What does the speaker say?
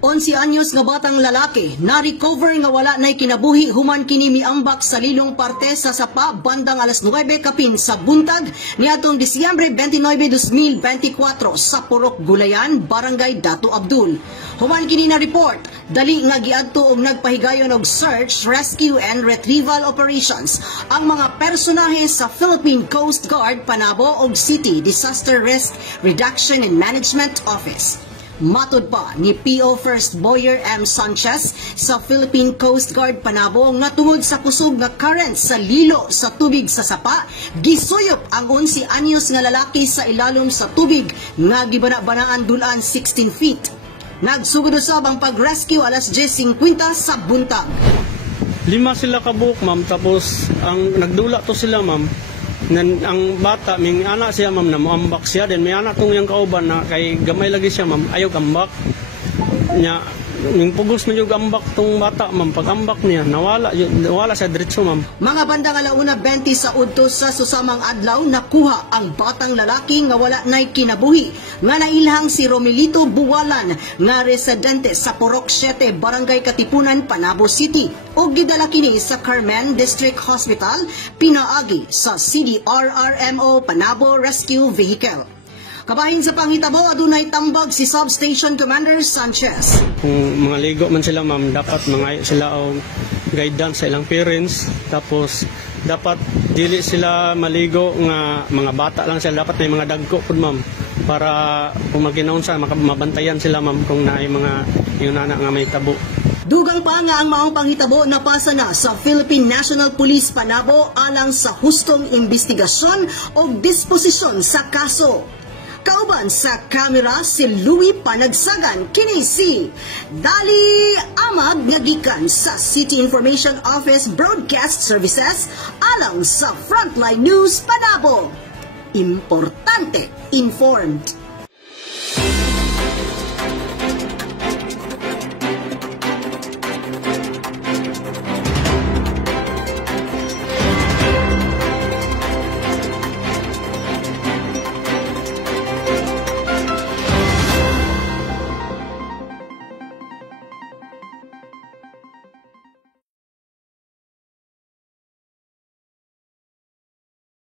11 anyos nga batang lalaki na-recover nga wala nay kinabuhi human kini miambak sa lilong parte sa sapa bandang alas 9 kapin sa buntag niadtong Disyembre 29, 2024 sa Purok Gulayan, Barangay Dato Abdul. Human kini na report, dali nga giadto og nagpahigayon og search, rescue and retrieval operations ang mga personahe sa Philippine Coast Guard Panabo ug City Disaster Risk Reduction and Management Office. Matod pa ni P.O. First Boyer M. Sanchez sa Philippine Coast Guard Panabo nga tungod sa kusog nga current sa lilo sa tubig sa sapa, gisuyop ang 11 anyos nga lalaki sa ilalom sa tubig nga gibana-banaan dulan 16 feet. Nagsugod usab ang pag-rescue alas 10:50 sa buntag. 5 sila kabuok, ma'am, tapos ang nagdula to sila, ma'am. Ang bata, may anak siya, ma'am, na muambak siya din. May anak kong yung kauban na kay gamay lagi siya, ma'am, ayaw kambak niya. Yung pugos mo yung ambak tong bata, ma'am, pag-ambak niya, nawala siya diretso, ma'am. Mga bandang alauna 20 sa udto sa susamang adlaw, nakuha ang batang lalaki nga wala nay kinabuhi nga nailhang si Romelito Buwalan nga residente sa Purok 7, Barangay Katipunan, Panabo City o gidala kini sa Carmen District Hospital pinaagi sa CDRRMO Panabo Rescue Vehicle. Kabahin sa panghitabo, adunay tambag si Substation Commander Sanchez. Kung mga ligo man sila, ma'am, dapat mga sila o guidance sa ilang parents. Tapos dapat dili sila maligo nga mga bata lang sila. Dapat may mga dagko po, ma'am, para kung maginaon sa mabantayan sila, ma'am, kung naay mga yung nana nga may tabo. Dugang pa nga ang maong panghitabo napasa na sa Philippine National Police Panabo alang sa hustong investigasyon o disposisyon sa kaso. Kauban sa kamera si Louie Panagsagan, kini si Dali Amag nagikan sa City Information Office Broadcast Services alang sa Frontline News Panabo. Importante, informed.